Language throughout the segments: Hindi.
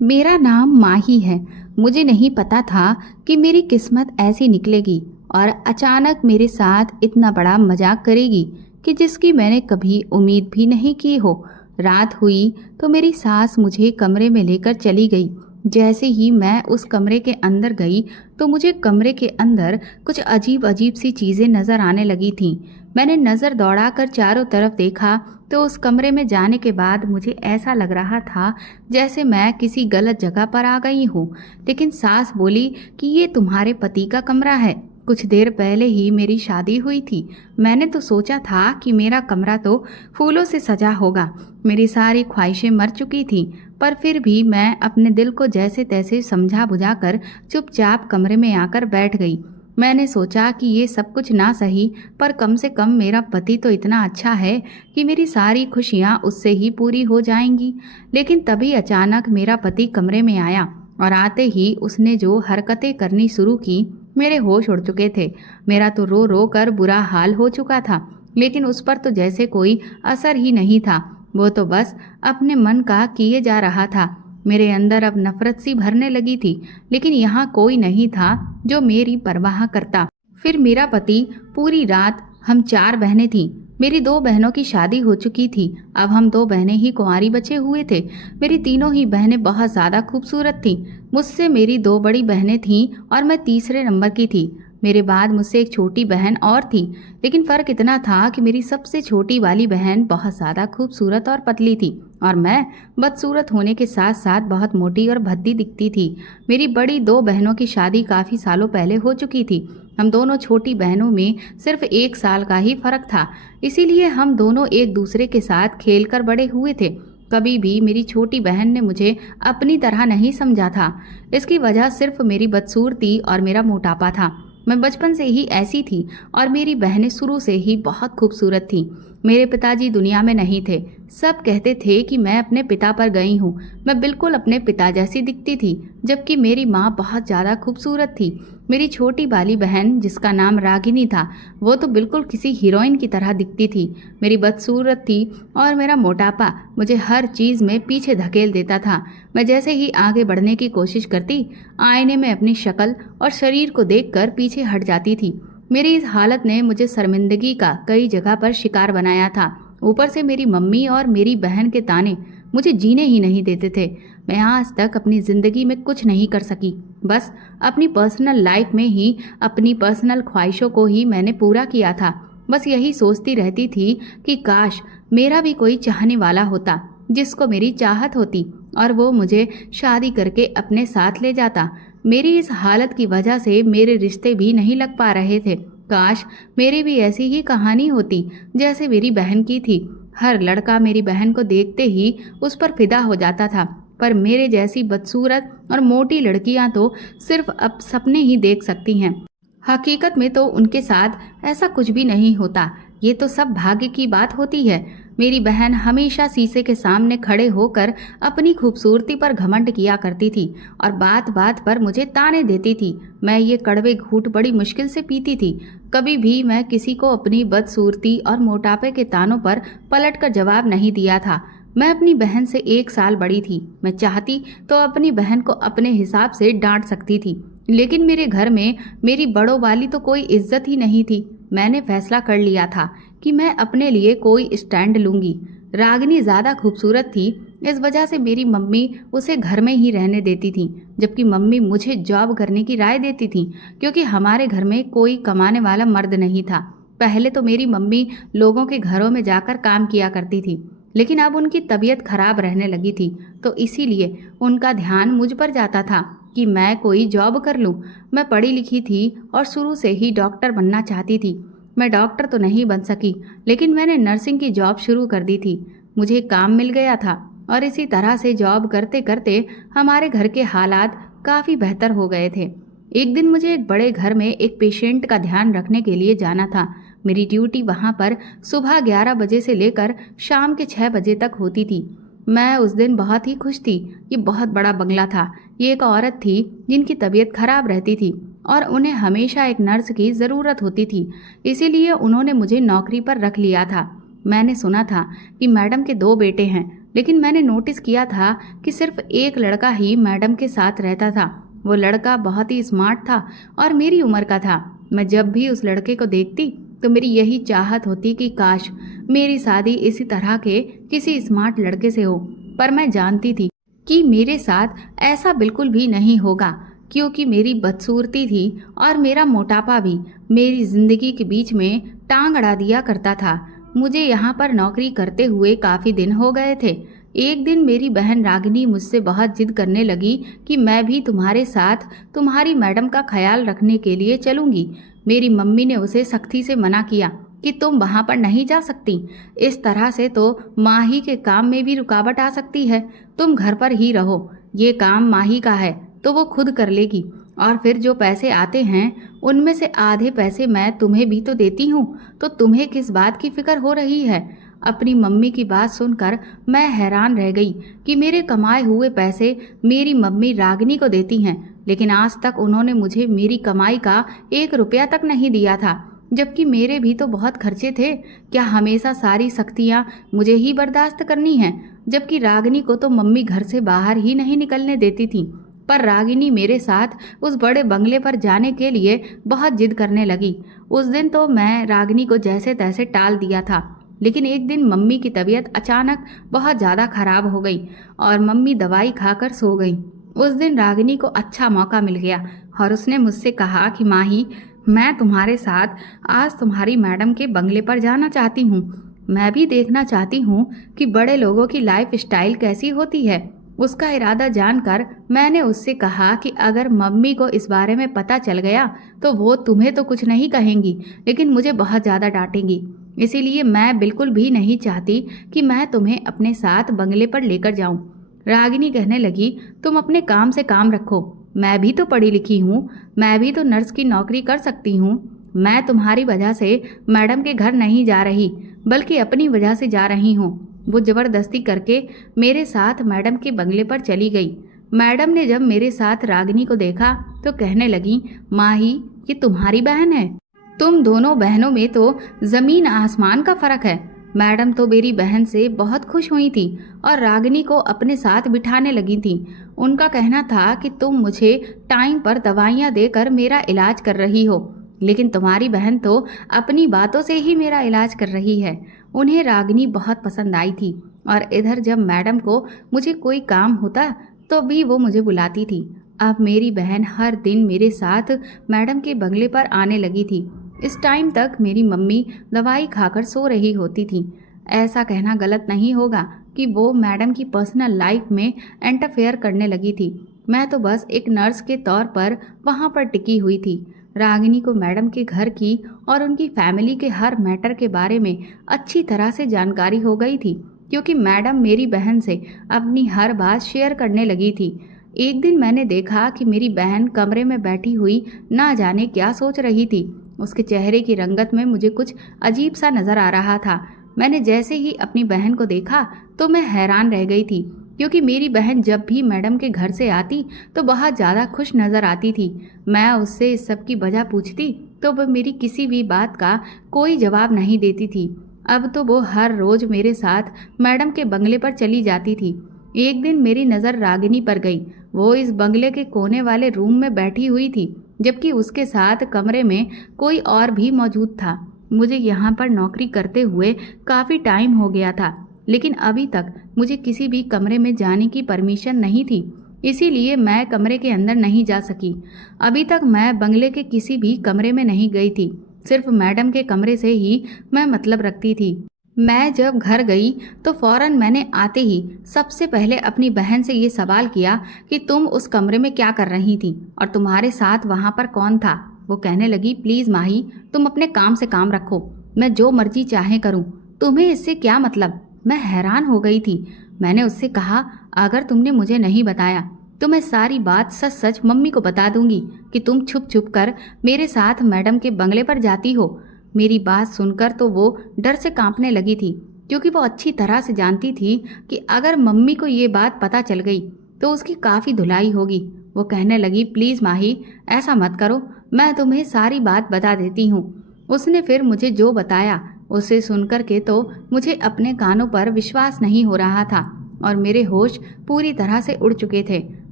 मेरा नाम माही है। मुझे नहीं पता था कि मेरी किस्मत ऐसी निकलेगी और अचानक मेरे साथ इतना बड़ा मजाक करेगी कि जिसकी मैंने कभी उम्मीद भी नहीं की हो। रात हुई तो मेरी सास मुझे कमरे में लेकर चली गई। जैसे ही मैं उस कमरे के अंदर गई तो मुझे कमरे के अंदर कुछ अजीब अजीब सी चीज़ें नज़र आने लगी थीं। मैंने नज़र दौड़ाकर चारों तरफ देखा तो उस कमरे में जाने के बाद मुझे ऐसा लग रहा था जैसे मैं किसी गलत जगह पर आ गई हूँ। लेकिन सास बोली कि ये तुम्हारे पति का कमरा है। कुछ देर पहले ही मेरी शादी हुई थी। मैंने तो सोचा था कि मेरा कमरा तो फूलों से सजा होगा। मेरी सारी ख्वाहिशें मर चुकी थी, पर फिर भी मैं अपने दिल को जैसे तैसे समझा बुझा कर चुपचाप कमरे में आकर बैठ गई। मैंने सोचा कि ये सब कुछ ना सही, पर कम से कम मेरा पति तो इतना अच्छा है कि मेरी सारी खुशियाँ उससे ही पूरी हो जाएंगी। लेकिन तभी अचानक मेरा पति कमरे में आया और आते ही उसने जो हरकतें करनी शुरू की, मेरे होश उड़ चुके थे। मेरा तो रो रो कर बुरा हाल हो चुका था, लेकिन उस पर तो जैसे कोई असर ही नहीं था। वो तो बस अपने मन का किए जा रहा था। मेरे अंदर अब नफरत सी भरने लगी थी, लेकिन यहाँ कोई नहीं था जो मेरी परवाह करता। फिर मेरा पति पूरी रात, हम 4 बहनें थीं। मेरी 2 बहनों की शादी हो चुकी थी। अब हम 2 बहनें ही कुंवारी बचे हुए थे। मेरी तीनों ही बहनें बहुत ज़्यादा खूबसूरत थीं। मुझसे मेरी 2 बड़ी बहनें थीं और मैं तीसरे नंबर की थी। मेरे बाद मुझसे एक छोटी बहन और थी, लेकिन फ़र्क इतना था कि मेरी सबसे छोटी वाली बहन बहुत ज़्यादा खूबसूरत और पतली थी और मैं बदसूरत होने के साथ साथ बहुत मोटी और भद्दी दिखती थी। मेरी बड़ी 2 बहनों की शादी काफ़ी सालों पहले हो चुकी थी। हम दोनों छोटी बहनों में सिर्फ 1 साल का ही फ़र्क था, इसीलिए हम दोनों एक दूसरे के साथ खेल कर बड़े हुए थे। कभी भी मेरी छोटी बहन ने मुझे अपनी तरह नहीं समझा था। इसकी वजह सिर्फ मेरी बदसूरती और मेरा मोटापा था। मैं बचपन से ही ऐसी थी और मेरी बहनें शुरू से ही बहुत खूबसूरत थीं। मेरे पिताजी दुनिया में नहीं थे। सब कहते थे कि मैं अपने पिता पर गई हूँ। मैं बिल्कुल अपने पिता जैसी दिखती थी, जबकि मेरी माँ बहुत ज़्यादा खूबसूरत थी। मेरी छोटी वाली बहन, जिसका नाम रागिनी था, वो तो बिल्कुल किसी हीरोइन की तरह दिखती थी। मेरी बदसूरत थी और मेरा मोटापा मुझे हर चीज़ में पीछे धकेल देता था। मैं जैसे ही आगे बढ़ने की कोशिश करती, आईने में अपनी शक्ल और शरीर को देखकर पीछे हट जाती थी। मेरी इस हालत ने मुझे शर्मिंदगी का कई जगह पर शिकार बनाया था। ऊपर से मेरी मम्मी और मेरी बहन के ताने मुझे जीने ही नहीं देते थे। मैं आज तक अपनी ज़िंदगी में कुछ नहीं कर सकी। बस अपनी पर्सनल लाइफ में ही अपनी पर्सनल ख्वाहिशों को ही मैंने पूरा किया था। बस यही सोचती रहती थी कि काश मेरा भी कोई चाहने वाला होता, जिसको मेरी चाहत होती और वो मुझे शादी करके अपने साथ ले जाता। मेरी इस हालत की वजह से मेरे रिश्ते भी नहीं लग पा रहे थे। काश मेरी भी ऐसी ही कहानी होती जैसे मेरी बहन की थी। हर लड़का मेरी बहन को देखते ही उस पर फिदा हो जाता था, पर मेरे जैसी बदसूरत और मोटी लड़कियां तो सिर्फ अब सपने ही देख सकती हैं। हकीकत में तो उनके साथ ऐसा कुछ भी नहीं होता। ये तो सब भाग्य की बात होती है। मेरी बहन हमेशा शीशे के सामने खड़े होकर अपनी खूबसूरती पर घमंड किया करती थी और बात बात पर मुझे ताने देती थी। मैं ये कड़वे घूंट बड़ी मुश्किल से पीती थी। कभी भी मैं किसी को अपनी बदसूरती और मोटापे के तानों पर पलट कर जवाब नहीं दिया था। मैं अपनी बहन से 1 साल बड़ी थी। मैं चाहती तो अपनी बहन को अपने हिसाब से डांट सकती थी, लेकिन मेरे घर में मेरी बड़ों वाली तो कोई इज्जत ही नहीं थी। मैंने फैसला कर लिया था कि मैं अपने लिए कोई स्टैंड लूंगी। रागिनी ज़्यादा खूबसूरत थी, इस वजह से मेरी मम्मी उसे घर में ही रहने देती थी, जबकि मम्मी मुझे जॉब करने की राय देती थी, क्योंकि हमारे घर में कोई कमाने वाला मर्द नहीं था। पहले तो मेरी मम्मी लोगों के घरों में जाकर काम किया करती थी, लेकिन अब उनकी तबीयत खराब रहने लगी थी, तो इसीलिए उनका ध्यान मुझ पर जाता था कि मैं कोई जॉब कर लूं। मैं पढ़ी लिखी थी और शुरू से ही डॉक्टर बनना चाहती थी। मैं डॉक्टर तो नहीं बन सकी, लेकिन मैंने नर्सिंग की जॉब शुरू कर दी थी। मुझे काम मिल गया था और इसी तरह से जॉब करते करते हमारे घर के हालात काफ़ी बेहतर हो गए थे। एक दिन मुझे एक बड़े घर में एक पेशेंट का ध्यान रखने के लिए जाना था। मेरी ड्यूटी वहाँ पर सुबह 11 बजे से लेकर शाम के 6 बजे तक होती थी। मैं उस दिन बहुत ही खुश थी। ये बहुत बड़ा बंगला था। ये एक औरत थी जिनकी तबीयत खराब रहती थी और उन्हें हमेशा एक नर्स की ज़रूरत होती थी, इसीलिए उन्होंने मुझे नौकरी पर रख लिया था। मैंने सुना था कि मैडम के 2 बेटे हैं, लेकिन मैंने नोटिस किया था कि सिर्फ एक लड़का ही मैडम के साथ रहता था। वो लड़का बहुत ही स्मार्ट था और मेरी उम्र का था। मैं जब भी उस लड़के को देखती तो मेरी यही चाहत होती कि काश मेरी शादी इसी तरह के किसी स्मार्ट लड़के से हो। पर मैं जानती थी कि मेरे साथ ऐसा बिल्कुल भी नहीं होगा, क्योंकि मेरी बदसूरती थी और मेरा मोटापा भी मेरी जिंदगी के बीच में टांग अड़ा दिया करता था। मुझे यहाँ पर नौकरी करते हुए काफ़ी दिन हो गए थे। एक दिन मेरी बहन रागिनी मुझसे बहुत जिद करने लगी कि मैं भी तुम्हारे साथ तुम्हारी मैडम का ख्याल रखने के लिए चलूँगी। मेरी मम्मी ने उसे सख्ती से मना किया कि तुम वहाँ पर नहीं जा सकती। इस तरह से तो माही के काम में भी रुकावट आ सकती है। तुम घर पर ही रहो, ये काम माही का है तो वो खुद कर लेगी, और फिर जो पैसे आते हैं उनमें से आधे पैसे मैं तुम्हें भी तो देती हूँ, तो तुम्हें किस बात की फिक्र हो रही है। अपनी मम्मी की बात सुनकर मैं हैरान रह गई कि मेरे कमाए हुए पैसे मेरी मम्मी रागिनी को देती हैं, लेकिन आज तक उन्होंने मुझे मेरी कमाई का 1 रुपया तक नहीं दिया था, जबकि मेरे भी तो बहुत खर्चे थे। क्या हमेशा सारी सख्तियाँ मुझे ही बर्दाश्त करनी हैं? जबकि रागिनी को तो मम्मी घर से बाहर ही नहीं निकलने देती थी। पर रागिनी मेरे साथ उस बड़े बंगले पर जाने के लिए बहुत जिद करने लगी। उस दिन तो मैं रागिनी को जैसे तैसे टाल दिया था, लेकिन एक दिन मम्मी की तबीयत अचानक बहुत ज़्यादा खराब हो गई और मम्मी दवाई खाकर सो गई। उस दिन रागिनी को अच्छा मौका मिल गया और उसने मुझसे कहा कि माही, मैं तुम्हारे साथ आज तुम्हारी मैडम के बंगले पर जाना चाहती हूँ। मैं भी देखना चाहती हूँ कि बड़े लोगों की लाइफ स्टाइल कैसी होती है। उसका इरादा जानकर मैंने उससे कहा कि अगर मम्मी को इस बारे में पता चल गया तो वो तुम्हें तो कुछ नहीं कहेंगी, लेकिन मुझे बहुत ज़्यादा डांटेंगी। इसीलिए मैं बिल्कुल भी नहीं चाहती कि मैं तुम्हें अपने साथ बंगले पर लेकर जाऊं। रागिनी कहने लगी, तुम अपने काम से काम रखो, मैं भी तो पढ़ी लिखी हूँ, मैं भी तो नर्स की नौकरी कर सकती हूँ। मैं तुम्हारी वजह से मैडम के घर नहीं जा रही, बल्कि अपनी वजह से जा रही हूँ। वो ज़बरदस्ती करके मेरे साथ मैडम के बंगले पर चली गई। मैडम ने जब मेरे साथ रागिनी को देखा तो कहने लगी, माही, ये तुम्हारी बहन है? तुम दोनों बहनों में तो ज़मीन आसमान का फ़र्क है। मैडम तो मेरी बहन से बहुत खुश हुई थी और रागिनी को अपने साथ बिठाने लगी थी। उनका कहना था कि तुम मुझे टाइम पर दवाइयाँ देकर मेरा इलाज कर रही हो, लेकिन तुम्हारी बहन तो अपनी बातों से ही मेरा इलाज कर रही है। उन्हें रागिनी बहुत पसंद आई थी और इधर जब मैडम को मुझे कोई काम होता तो भी वो मुझे बुलाती थी। अब मेरी बहन हर दिन मेरे साथ मैडम के बंगले पर आने लगी थी। इस टाइम तक मेरी मम्मी दवाई खाकर सो रही होती थी। ऐसा कहना गलत नहीं होगा कि वो मैडम की पर्सनल लाइफ में इंटरफेयर करने लगी थी। मैं तो बस एक नर्स के तौर पर वहाँ पर टिकी हुई थी। रागिनी को मैडम के घर की और उनकी फैमिली के हर मैटर के बारे में अच्छी तरह से जानकारी हो गई थी, क्योंकि मैडम मेरी बहन से अपनी हर बात शेयर करने लगी थी। एक दिन मैंने देखा कि मेरी बहन कमरे में बैठी हुई ना जाने क्या सोच रही थी। उसके चेहरे की रंगत में मुझे कुछ अजीब सा नज़र आ रहा था। मैंने जैसे ही अपनी बहन को देखा तो मैं हैरान रह गई थी, क्योंकि मेरी बहन जब भी मैडम के घर से आती तो बहुत ज़्यादा खुश नज़र आती थी। मैं उससे इस सब की वजह पूछती तो वह मेरी किसी भी बात का कोई जवाब नहीं देती थी। अब तो वो हर रोज़ मेरे साथ मैडम के बंगले पर चली जाती थी। एक दिन मेरी नज़र रागिनी पर गई। वो इस बंगले के कोने वाले रूम में बैठी हुई थी, जबकि उसके साथ कमरे में कोई और भी मौजूद था। मुझे यहाँ पर नौकरी करते हुए काफ़ी टाइम हो गया था, लेकिन अभी तक मुझे किसी भी कमरे में जाने की परमिशन नहीं थी, इसीलिए मैं कमरे के अंदर नहीं जा सकी। अभी तक मैं बंगले के किसी भी कमरे में नहीं गई थी, सिर्फ मैडम के कमरे से ही मैं मतलब रखती थी। मैं जब घर गई तो फौरन मैंने आते ही सबसे पहले अपनी बहन से ये सवाल किया कि तुम उस कमरे में क्या कर रही थी और तुम्हारे साथ वहाँ पर कौन था। वो कहने लगी, प्लीज़ माही, तुम अपने काम से काम रखो, मैं जो मर्जी चाहे करूँ, तुम्हें इससे क्या मतलब। मैं हैरान हो गई थी। मैंने उससे कहा, अगर तुमने मुझे नहीं बताया तो मैं सारी बात सच सच मम्मी को बता दूंगी कि तुम छुप छुप कर मेरे साथ मैडम के बंगले पर जाती हो। मेरी बात सुनकर तो वो डर से कांपने लगी थी, क्योंकि वो अच्छी तरह से जानती थी कि अगर मम्मी को ये बात पता चल गई तो उसकी काफ़ी धुलाई होगी। वो कहने लगी, प्लीज़ माही, ऐसा मत करो, मैं तुम्हें सारी बात बता देती हूँ। उसने फिर मुझे जो बताया उसे सुनकर के तो मुझे अपने कानों पर विश्वास नहीं हो रहा था। और मेरे होश पूरी तरह से उड़ चुके थे।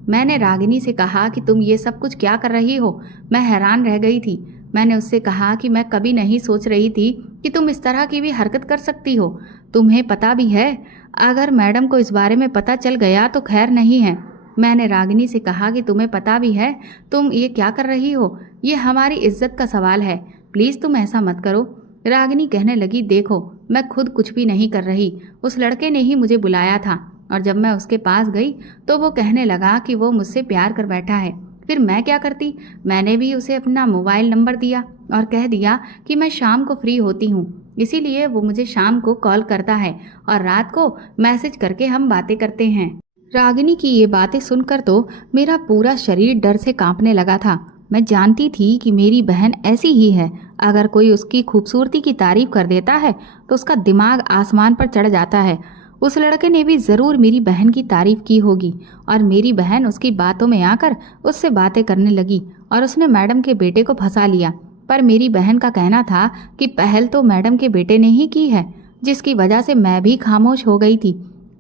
मैंने रागिनी से कहा कि तुम ये सब कुछ क्या कर रही हो। मैं हैरान रह गई थी। मैंने उससे कहा कि मैं कभी नहीं सोच रही थी कि तुम इस तरह की भी हरकत कर सकती हो। तुम्हें पता भी है, अगर मैडम को इस बारे में पता चल गया तो खैर नहीं है। मैंने रागिनी से कहा कि तुम्हें पता भी है तुम ये क्या कर रही हो, ये हमारी इज्जत का सवाल है, प्लीज़ तुम ऐसा मत करो। रागिनी कहने लगी, देखो मैं खुद कुछ भी नहीं कर रही, उस लड़के ने ही मुझे बुलाया था और जब मैं उसके पास गई तो वो कहने लगा कि वो मुझसे प्यार कर बैठा है। फिर मैं क्या करती, मैंने भी उसे अपना मोबाइल नंबर दिया और कह दिया कि मैं शाम को फ्री होती हूँ, इसीलिए वो मुझे शाम को कॉल करता है और रात को मैसेज करके हम बातें करते हैं। रागिनी की ये बातें सुनकर तो मेरा पूरा शरीर डर से कांपने लगा था। मैं जानती थी कि मेरी बहन ऐसी ही है, अगर कोई उसकी खूबसूरती की तारीफ कर देता है तो उसका दिमाग आसमान पर चढ़ जाता है। उस लड़के ने भी ज़रूर मेरी बहन की तारीफ की होगी और मेरी बहन उसकी बातों में आकर उससे बातें करने लगी और उसने मैडम के बेटे को फंसा लिया। पर मेरी बहन का कहना था कि पहल तो मैडम के बेटे ने ही की है, जिसकी वजह से मैं भी खामोश हो गई थी।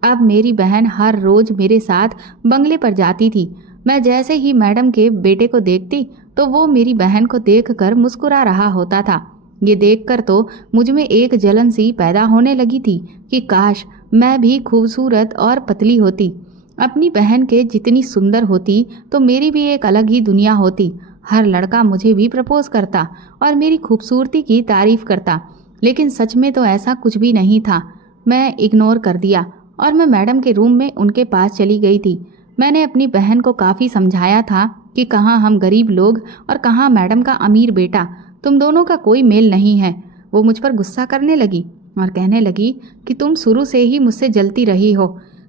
अब मेरी बहन हर रोज मेरे साथ बंगले पर जाती थी। मैं जैसे ही मैडम के बेटे को देखती तो वो मेरी बहन को देखकर मुस्कुरा रहा होता था। ये देखकर तो मुझ में एक जलन सी पैदा होने लगी थी कि काश मैं भी खूबसूरत और पतली होती, अपनी बहन के जितनी सुंदर होती तो मेरी भी एक अलग ही दुनिया होती। हर लड़का मुझे भी प्रपोज करता और मेरी खूबसूरती की तारीफ करता, लेकिन सच में तो ऐसा कुछ भी नहीं था। मैं इग्नोर कर दिया और मैं मैडम के रूम में उनके पास चली गई थी। मैंने अपनी बहन को काफ़ी समझाया था कि कहाँ हम गरीब लोग और कहाँ मैडम का अमीर बेटा, तुम दोनों का कोई मेल नहीं है। वो मुझ पर गुस्सा करने लगी और कहने लगी कि तुम शुरू से ही मुझसे जलती रही हो,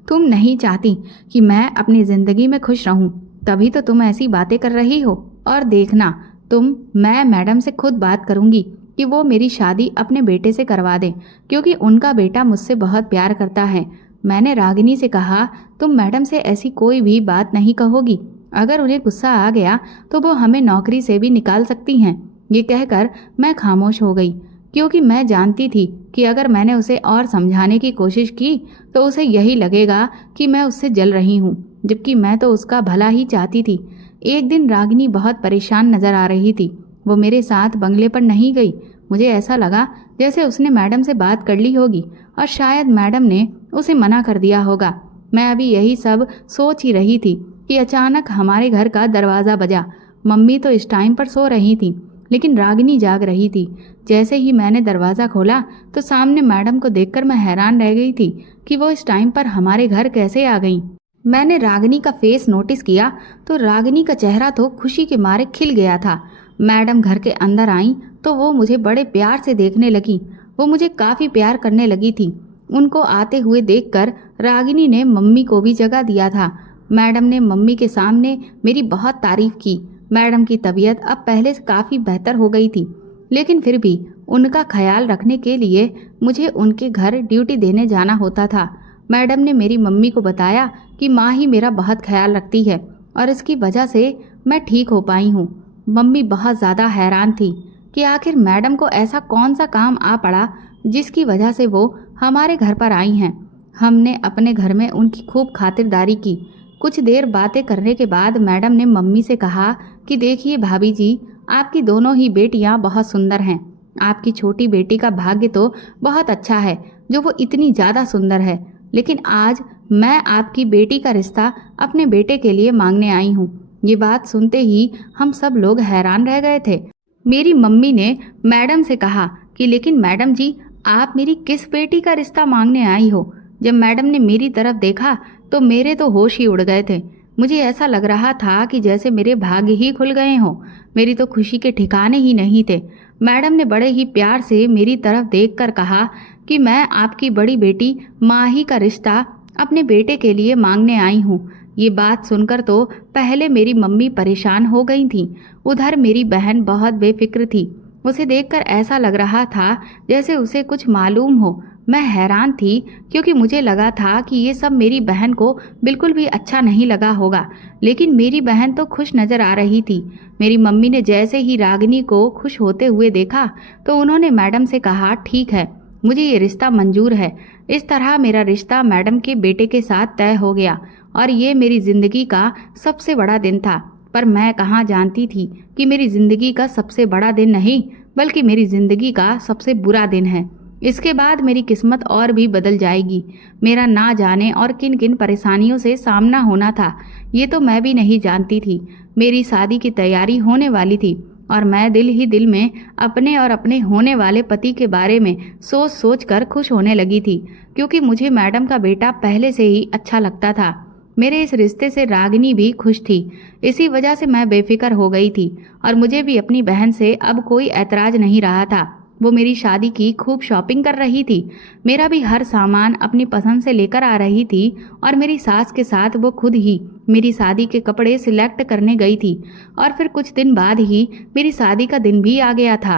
तुम नहीं चाहती कि मैं अपनी ज़िंदगी में खुश रहूं, तभी तो तुम ऐसी बातें कर रही हो। और देखना मैं मैडम से खुद बात करूंगी कि वो मेरी शादी अपने बेटे से करवा दें, क्योंकि उनका बेटा मुझसे बहुत प्यार करता है। मैंने रागिनी से कहा, तुम मैडम से ऐसी कोई भी बात नहीं कहोगी, अगर उन्हें गुस्सा आ गया तो वो हमें नौकरी से भी निकाल सकती हैं। ये कहकर मैं खामोश हो गई, क्योंकि मैं जानती थी कि अगर मैंने उसे और समझाने की कोशिश की तो उसे यही लगेगा कि मैं उससे जल रही हूँ, जबकि मैं तो उसका भला ही चाहती थी। एक दिन रागिनी बहुत परेशान नजर आ रही थी। वो मेरे साथ बंगले पर नहीं गई। मुझे ऐसा लगा जैसे उसने मैडम से बात कर ली होगी और शायद मैडम ने उसे मना कर दिया होगा। मैं अभी यही सब सोच ही रही थी कि अचानक हमारे घर का दरवाज़ा बजा। मम्मी तो इस टाइम पर सो रही थी, लेकिन रागिनी जाग रही थी। जैसे ही मैंने दरवाज़ा खोला तो सामने मैडम को देखकर मैं हैरान रह गई थी कि वो इस टाइम पर हमारे घर कैसे आ गई। मैंने रागिनी का फेस नोटिस किया तो रागिनी का चेहरा तो खुशी के मारे खिल गया था। मैडम घर के अंदर आई तो वो मुझे बड़े प्यार से देखने लगी। वो मुझे काफ़ी प्यार करने लगी थी। उनको आते हुए देखकर रागिनी ने मम्मी को भी जगह दिया था। मैडम ने मम्मी के सामने मेरी बहुत तारीफ की। मैडम की तबीयत अब पहले से काफ़ी बेहतर हो गई थी, लेकिन फिर भी उनका ख्याल रखने के लिए मुझे उनके घर ड्यूटी देने जाना होता था। मैडम ने मेरी मम्मी को बताया कि माँ ही मेरा बहुत ख्याल रखती है और इसकी वजह से मैं ठीक हो पाई हूँ। मम्मी बहुत ज़्यादा हैरान थी कि आखिर मैडम को ऐसा कौन सा काम आ पड़ा जिसकी वजह से वो हमारे घर पर आई हैं। हमने अपने घर में उनकी खूब खातिरदारी की। कुछ देर बातें करने के बाद मैडम ने मम्मी से कहा कि देखिए भाभी जी, आपकी दोनों ही बेटियां बहुत सुंदर हैं। आपकी छोटी बेटी का भाग्य तो बहुत अच्छा है जो वो इतनी ज़्यादा सुंदर है, लेकिन आज मैं आपकी बेटी का रिश्ता अपने बेटे के लिए मांगने आई हूँ। ये बात सुनते ही हम सब लोग हैरान रह गए थे। मेरी मम्मी ने मैडम से कहा कि लेकिन मैडम जी, आप मेरी किस बेटी का रिश्ता मांगने आई हो? जब मैडम ने मेरी तरफ देखा तो मेरे तो होश ही उड़ गए थे। मुझे ऐसा लग रहा था कि जैसे मेरे भाग्य ही खुल गए हों। मेरी तो खुशी के ठिकाने ही नहीं थे। मैडम ने बड़े ही प्यार से मेरी तरफ देखकर कहा कि मैं आपकी बड़ी बेटी माही का रिश्ता अपने बेटे के लिए मांगने आई हूँ। ये बात सुनकर तो पहले मेरी मम्मी परेशान हो गई थी, उधर मेरी बहन बहुत बेफिक्र थी। उसे देखकर ऐसा लग रहा था जैसे उसे कुछ मालूम हो। मैं हैरान थी क्योंकि मुझे लगा था कि ये सब मेरी बहन को बिल्कुल भी अच्छा नहीं लगा होगा, लेकिन मेरी बहन तो खुश नज़र आ रही थी। मेरी मम्मी ने जैसे ही रागिनी को खुश होते हुए देखा तो उन्होंने मैडम से कहा, ठीक है, मुझे ये रिश्ता मंजूर है। इस तरह मेरा रिश्ता मैडम के बेटे के साथ तय हो गया और ये मेरी ज़िंदगी का सबसे बड़ा दिन था। पर मैं कहाँ जानती थी कि मेरी ज़िंदगी का सबसे बड़ा दिन नहीं बल्कि मेरी ज़िंदगी का सबसे बुरा दिन है। इसके बाद मेरी किस्मत और भी बदल जाएगी। मेरा ना जाने और किन किन परेशानियों से सामना होना था ये तो मैं भी नहीं जानती थी। मेरी शादी की तैयारी होने वाली थी और मैं दिल ही दिल में अपने और अपने होने वाले पति के बारे में सोच सोच कर खुश होने लगी थी, क्योंकि मुझे मैडम का बेटा पहले से ही अच्छा लगता था। मेरे इस रिश्ते से रागिनी भी खुश थी। इसी वजह से मैं बेफिक्र हो गई थी और मुझे भी अपनी बहन से अब कोई ऐतराज नहीं रहा था। वो मेरी शादी की खूब शॉपिंग कर रही थी। मेरा भी हर सामान अपनी पसंद से लेकर आ रही थी और मेरी सास के साथ वो खुद ही मेरी शादी के कपड़े सिलेक्ट करने गई थी। और फिर कुछ दिन बाद ही मेरी शादी का दिन भी आ गया था।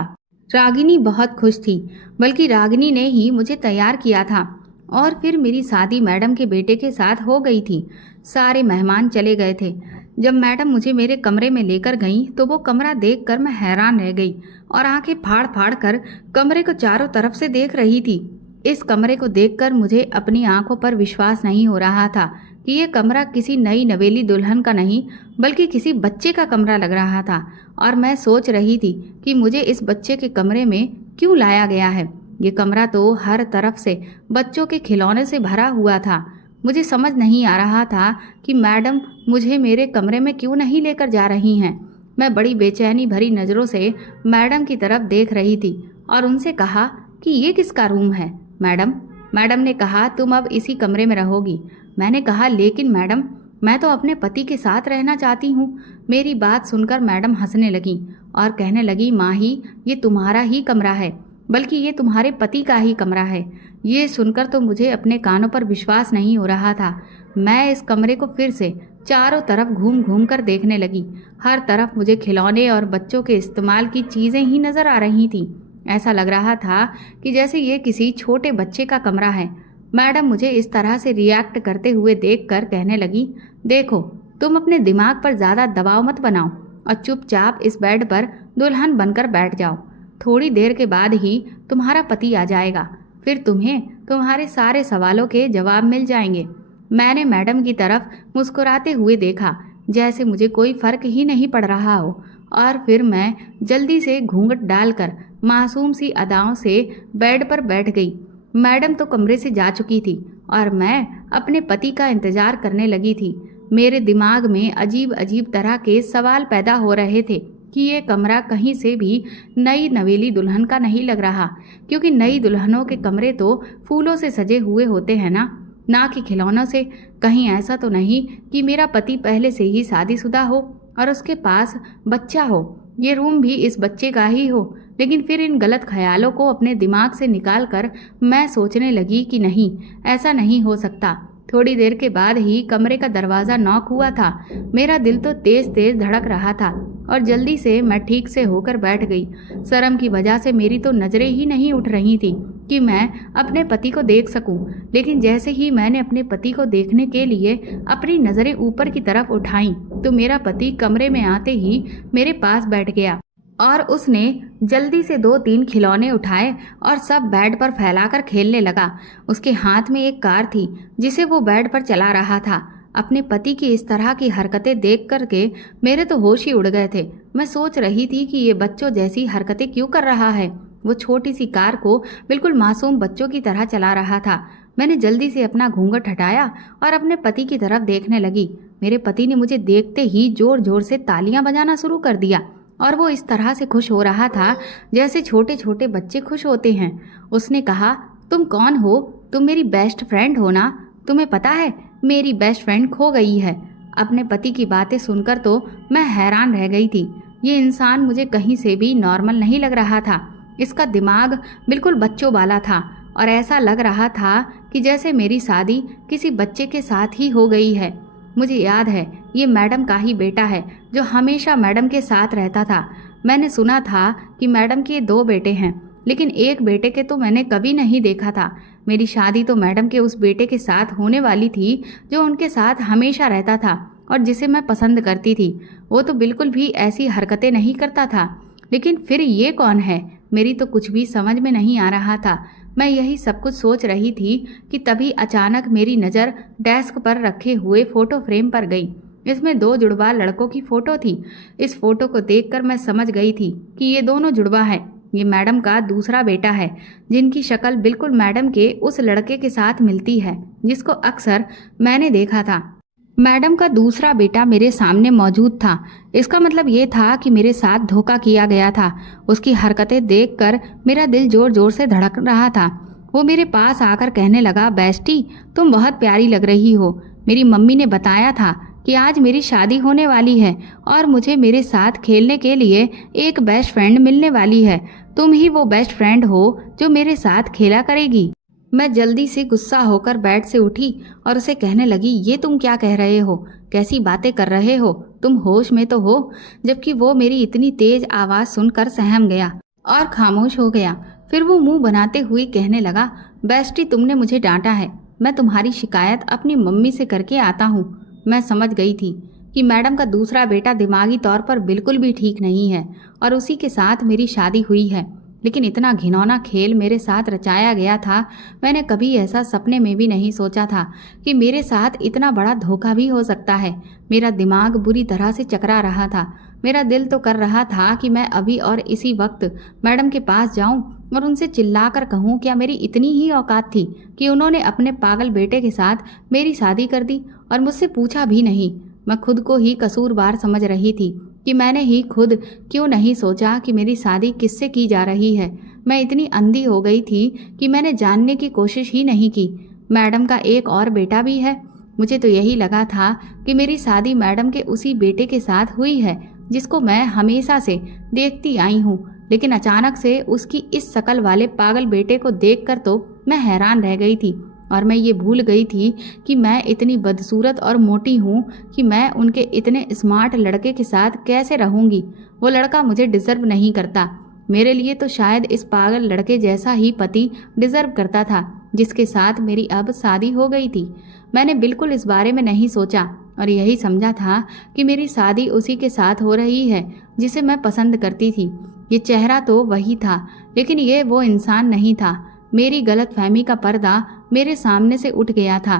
रागिनी बहुत खुश थी, बल्कि रागिनी ने ही मुझे तैयार किया था। और फिर मेरी शादी मैडम के बेटे के साथ हो गई थी। सारे मेहमान चले गए थे। जब मैडम मुझे मेरे कमरे में लेकर गईं तो वो कमरा देखकर मैं हैरान रह गई और आंखें फाड़ फाड़ कर कमरे को चारों तरफ से देख रही थी। इस कमरे को देखकर मुझे अपनी आंखों पर विश्वास नहीं हो रहा था कि ये कमरा किसी नई नवेली दुल्हन का नहीं बल्कि किसी बच्चे का कमरा लग रहा था। और मैं सोच रही थी कि मुझे इस बच्चे के कमरे में क्यों लाया गया है। ये कमरा तो हर तरफ से बच्चों के खिलौने से भरा हुआ था। मुझे समझ नहीं आ रहा था कि मैडम मुझे मेरे कमरे में क्यों नहीं लेकर जा रही हैं। मैं बड़ी बेचैनी भरी नज़रों से मैडम की तरफ देख रही थी और उनसे कहा कि ये किसका रूम है मैडम। मैडम ने कहा तुम अब इसी कमरे में रहोगी। मैंने कहा लेकिन मैडम मैं तो अपने पति के साथ रहना चाहती हूँ। मेरी बात सुनकर मैडम हंसने लगी और कहने लगी माही ये तुम्हारा ही कमरा है, बल्कि ये तुम्हारे पति का ही कमरा है। ये सुनकर तो मुझे अपने कानों पर विश्वास नहीं हो रहा था। मैं इस कमरे को फिर से चारों तरफ घूम घूम कर देखने लगी। हर तरफ मुझे खिलौने और बच्चों के इस्तेमाल की चीज़ें ही नज़र आ रही थीं। ऐसा लग रहा था कि जैसे ये किसी छोटे बच्चे का कमरा है। मैडम मुझे इस तरह से रिएक्ट करते हुए देखकर कहने लगी देखो तुम अपने दिमाग पर ज़्यादा दबाव मत बनाओ और चुपचाप इस बेड पर दुल्हन बनकर बैठ जाओ। थोड़ी देर के बाद ही तुम्हारा पति आ जाएगा, फिर तुम्हें तुम्हारे सारे सवालों के जवाब मिल जाएंगे। मैंने मैडम की तरफ मुस्कुराते हुए देखा जैसे मुझे कोई फर्क ही नहीं पड़ रहा हो और फिर मैं जल्दी से घूंघट डालकर मासूम सी अदाओं से बेड पर बैठ गई। मैडम तो कमरे से जा चुकी थी और मैं अपने पति का इंतजार करने लगी थी। मेरे दिमाग में अजीब अजीब तरह के सवाल पैदा हो रहे थे कि ये कमरा कहीं से भी नई नवेली दुल्हन का नहीं लग रहा, क्योंकि नई दुल्हनों के कमरे तो फूलों से सजे हुए होते हैं ना कि खिलौनों से। कहीं ऐसा तो नहीं कि मेरा पति पहले से ही शादीशुदा हो और उसके पास बच्चा हो, ये रूम भी इस बच्चे का ही हो। लेकिन फिर इन गलत ख्यालों को अपने दिमाग से निकाल कर मैं सोचने लगी कि नहीं, ऐसा नहीं हो सकता। थोड़ी देर के बाद ही कमरे का दरवाज़ा नॉक हुआ था। मेरा दिल तो तेज़ तेज़ धड़क रहा था और जल्दी से मैं ठीक से होकर बैठ गई। शर्म की वजह से मेरी तो नज़रें ही नहीं उठ रही थी कि मैं अपने पति को देख सकूं। लेकिन जैसे ही मैंने अपने पति को देखने के लिए अपनी नज़रें ऊपर की तरफ उठाईं तो मेरा पति कमरे में आते ही मेरे पास बैठ गया और उसने जल्दी से 2-3 खिलौने उठाए और सब बेड पर फैलाकर खेलने लगा। उसके हाथ में एक कार थी जिसे वो बेड पर चला रहा था। अपने पति की इस तरह की हरकतें देख करके मेरे तो होश ही उड़ गए थे। मैं सोच रही थी कि ये बच्चों जैसी हरकतें क्यों कर रहा है। वो छोटी सी कार को बिल्कुल मासूम बच्चों की तरह चला रहा था। मैंने जल्दी से अपना घूंघट हटाया और अपने पति की तरफ देखने लगी। मेरे पति ने मुझे देखते ही जोर जोर से तालियां बजाना शुरू कर दिया और वो इस तरह से खुश हो रहा था जैसे छोटे छोटे बच्चे खुश होते हैं। उसने कहा तुम कौन हो? तुम मेरी बेस्ट फ्रेंड हो ना? तुम्हें पता है मेरी बेस्ट फ्रेंड खो गई है। अपने पति की बातें सुनकर तो मैं हैरान रह गई थी। ये इंसान मुझे कहीं से भी नॉर्मल नहीं लग रहा था। इसका दिमाग बिल्कुल बच्चों वाला था और ऐसा लग रहा था कि जैसे मेरी शादी किसी बच्चे के साथ ही हो गई है। मुझे याद है ये मैडम का ही बेटा है जो हमेशा मैडम के साथ रहता था। मैंने सुना था कि मैडम के 2 बेटे हैं, लेकिन एक बेटे के तो मैंने कभी नहीं देखा था। मेरी शादी तो मैडम के उस बेटे के साथ होने वाली थी जो उनके साथ हमेशा रहता था और जिसे मैं पसंद करती थी। वो तो बिल्कुल भी ऐसी हरकतें नहीं करता था। लेकिन फिर ये कौन है? मेरी तो कुछ भी समझ में नहीं आ रहा था। मैं यही सब कुछ सोच रही थी कि तभी अचानक मेरी नज़र डेस्क पर रखे हुए फ़ोटो फ्रेम पर गई। इसमें 2 जुड़वा लड़कों की फ़ोटो थी। इस फ़ोटो को देखकर मैं समझ गई थी कि ये दोनों जुड़वा है। ये मैडम का दूसरा बेटा है, जिनकी शक्ल बिल्कुल मैडम के उस लड़के के साथ मिलती है जिसको अक्सर मैंने देखा था। मैडम का दूसरा बेटा मेरे सामने मौजूद था। इसका मतलब ये था कि मेरे साथ धोखा किया गया था। उसकी हरकतें देखकर मेरा दिल जोर जोर से धड़क रहा था। वो मेरे पास आकर कहने लगा, बेस्टी तुम बहुत प्यारी लग रही हो। मेरी मम्मी ने बताया था कि आज मेरी शादी होने वाली है और मुझे मेरे साथ खेलने के लिए एक बेस्ट फ्रेंड मिलने वाली है। तुम ही वो बेस्ट फ्रेंड हो जो मेरे साथ खेला करेगी। मैं जल्दी से गुस्सा होकर बेड से उठी और उसे कहने लगी, ये तुम क्या कह रहे हो? कैसी बातें कर रहे हो? तुम होश में तो हो? जबकि वो मेरी इतनी तेज आवाज़ सुनकर सहम गया और खामोश हो गया। फिर वो मुंह बनाते हुए कहने लगा, बेस्टी तुमने मुझे डांटा है। मैं तुम्हारी शिकायत अपनी मम्मी से करके आता हूँ। मैं समझ गई थी कि मैडम का दूसरा बेटा दिमागी तौर पर बिल्कुल भी ठीक नहीं है और उसी के साथ मेरी शादी हुई है। लेकिन इतना घिनौना खेल मेरे साथ रचाया गया था, मैंने कभी ऐसा सपने में भी नहीं सोचा था कि मेरे साथ इतना बड़ा धोखा भी हो सकता है। मेरा दिमाग बुरी तरह से चकरा रहा था। मेरा दिल तो कर रहा था कि मैं अभी और इसी वक्त मैडम के पास जाऊं और उनसे चिल्लाकर कहूं, क्या मेरी इतनी ही औकात थी कि उन्होंने अपने पागल बेटे के साथ मेरी शादी कर दी और मुझसे पूछा भी नहीं। मैं खुद को ही कसूरवार समझ रही थी कि मैंने ही खुद क्यों नहीं सोचा कि मेरी शादी किससे की जा रही है। मैं इतनी अंधी हो गई थी कि मैंने जानने की कोशिश ही नहीं की। मैडम का एक और बेटा भी है। मुझे तो यही लगा था कि मेरी शादी मैडम के उसी बेटे के साथ हुई है जिसको मैं हमेशा से देखती आई हूँ। लेकिन अचानक से उसकी इस शकल वाले पागल बेटे को देखकर तो मैं हैरान रह गई थी और मैं ये भूल गई थी कि मैं इतनी बदसूरत और मोटी हूँ कि मैं उनके इतने स्मार्ट लड़के के साथ कैसे रहूँगी। वो लड़का मुझे डिज़र्व नहीं करता। मेरे लिए तो शायद इस पागल लड़के जैसा ही पति डिज़र्व करता था जिसके साथ मेरी अब शादी हो गई थी। मैंने बिल्कुल इस बारे में नहीं सोचा और यही समझा था कि मेरी शादी उसी के साथ हो रही है जिसे मैं पसंद करती थी। ये चेहरा तो वही था, लेकिन ये वो इंसान नहीं था। मेरी गलतफहमी का पर्दा मेरे सामने से उठ गया था।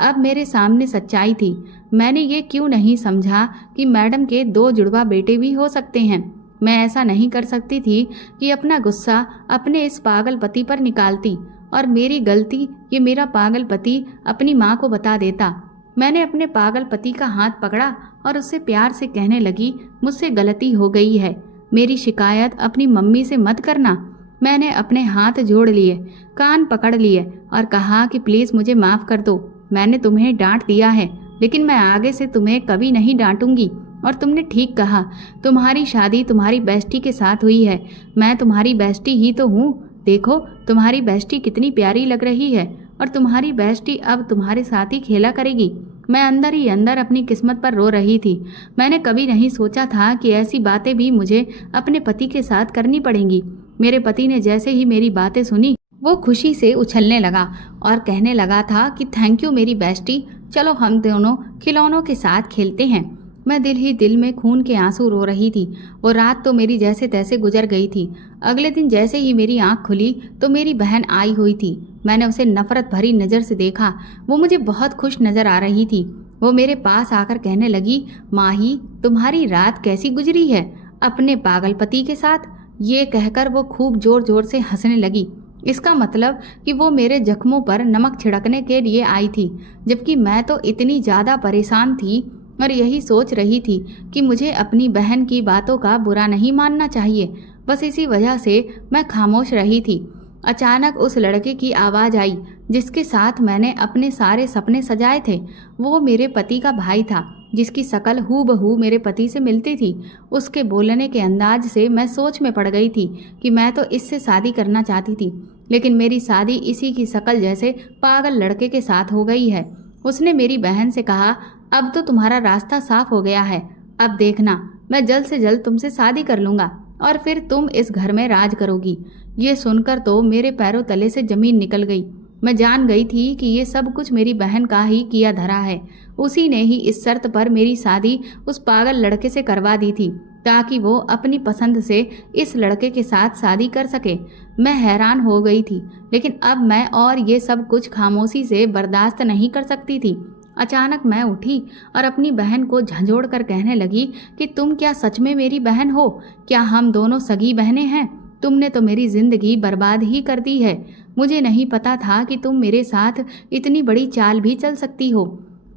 अब मेरे सामने सच्चाई थी। मैंने ये क्यों नहीं समझा कि मैडम के 2 जुड़वा बेटे भी हो सकते हैं। मैं ऐसा नहीं कर सकती थी कि अपना गुस्सा अपने इस पागल पति पर निकालती और मेरी गलती ये मेरा पागल पति अपनी माँ को बता देता। मैंने अपने पागल पति का हाथ पकड़ा और उससे प्यार से कहने लगी, मुझसे गलती हो गई है। मेरी शिकायत अपनी मम्मी से मत करना। मैंने अपने हाथ जोड़ लिए, कान पकड़ लिए और कहा कि प्लीज़ मुझे माफ़ कर दो। मैंने तुम्हें डांट दिया है, लेकिन मैं आगे से तुम्हें कभी नहीं डांटूंगी। और तुमने ठीक कहा, तुम्हारी शादी तुम्हारी बेस्टी के साथ हुई है। मैं तुम्हारी बेस्टी ही तो हूँ। देखो तुम्हारी बेस्टी कितनी प्यारी लग रही है और तुम्हारी बेस्टी अब तुम्हारे साथ ही खेला करेगी। मैं अंदर ही अंदर अपनी किस्मत पर रो रही थी। मैंने कभी नहीं सोचा था कि ऐसी बातें भी मुझे अपने पति के साथ करनी पड़ेंगी। मेरे पति ने जैसे ही मेरी बातें सुनी, वो खुशी से उछलने लगा और कहने लगा था कि थैंक यू मेरी बेस्टी, चलो हम दोनों खिलौनों के साथ खेलते हैं। मैं दिल ही दिल में खून के आंसू रो रही थी। वो रात तो मेरी जैसे तैसे गुजर गई थी। अगले दिन जैसे ही मेरी आंख खुली तो मेरी बहन आई हुई थी। मैंने उसे नफरत भरी नज़र से देखा। वो मुझे बहुत खुश नज़र आ रही थी। वो मेरे पास आकर कहने लगी, माही तुम्हारी रात कैसी गुजरी है अपने पागल पति के साथ? ये कहकर वो खूब जोर जोर से हंसने लगी। इसका मतलब कि वो मेरे जख्मों पर नमक छिड़कने के लिए आई थी, जबकि मैं तो इतनी ज़्यादा परेशान थी और यही सोच रही थी कि मुझे अपनी बहन की बातों का बुरा नहीं मानना चाहिए। बस इसी वजह से मैं खामोश रही थी। अचानक उस लड़के की आवाज़ आई जिसके साथ मैंने अपने सारे सपने सजाए थे। वो मेरे पति का भाई था, जिसकी शक्ल हूबहू मेरे पति से मिलती थी। उसके बोलने के अंदाज से मैं सोच में पड़ गई थी कि मैं तो इससे शादी करना चाहती थी, लेकिन मेरी शादी इसी की शक्ल जैसे पागल लड़के के साथ हो गई है। उसने मेरी बहन से कहा, अब तो तुम्हारा रास्ता साफ हो गया है। अब देखना, मैं जल्द से जल्द तुमसे शादी कर लूँगा और फिर तुम इस घर में राज करोगी। ये सुनकर तो मेरे पैरों तले से ज़मीन निकल गई। मैं जान गई थी कि ये सब कुछ मेरी बहन का ही किया धरा है। उसी ने ही इस शर्त पर मेरी शादी उस पागल लड़के से करवा दी थी। ताकि वो अपनी पसंद से इस लड़के के साथ शादी कर सके। मैं हैरान हो गई थी, लेकिन अब मैं और ये सब कुछ खामोशी से बर्दाश्त नहीं कर सकती थी। अचानक मैं उठी और अपनी बहन को झंझोड़ कर कहने लगी कि तुम क्या सच में मेरी बहन हो? क्या हम दोनों सगी बहनें हैं? तुमने तो मेरी जिंदगी बर्बाद ही कर दी है। मुझे नहीं पता था कि तुम मेरे साथ इतनी बड़ी चाल भी चल सकती हो।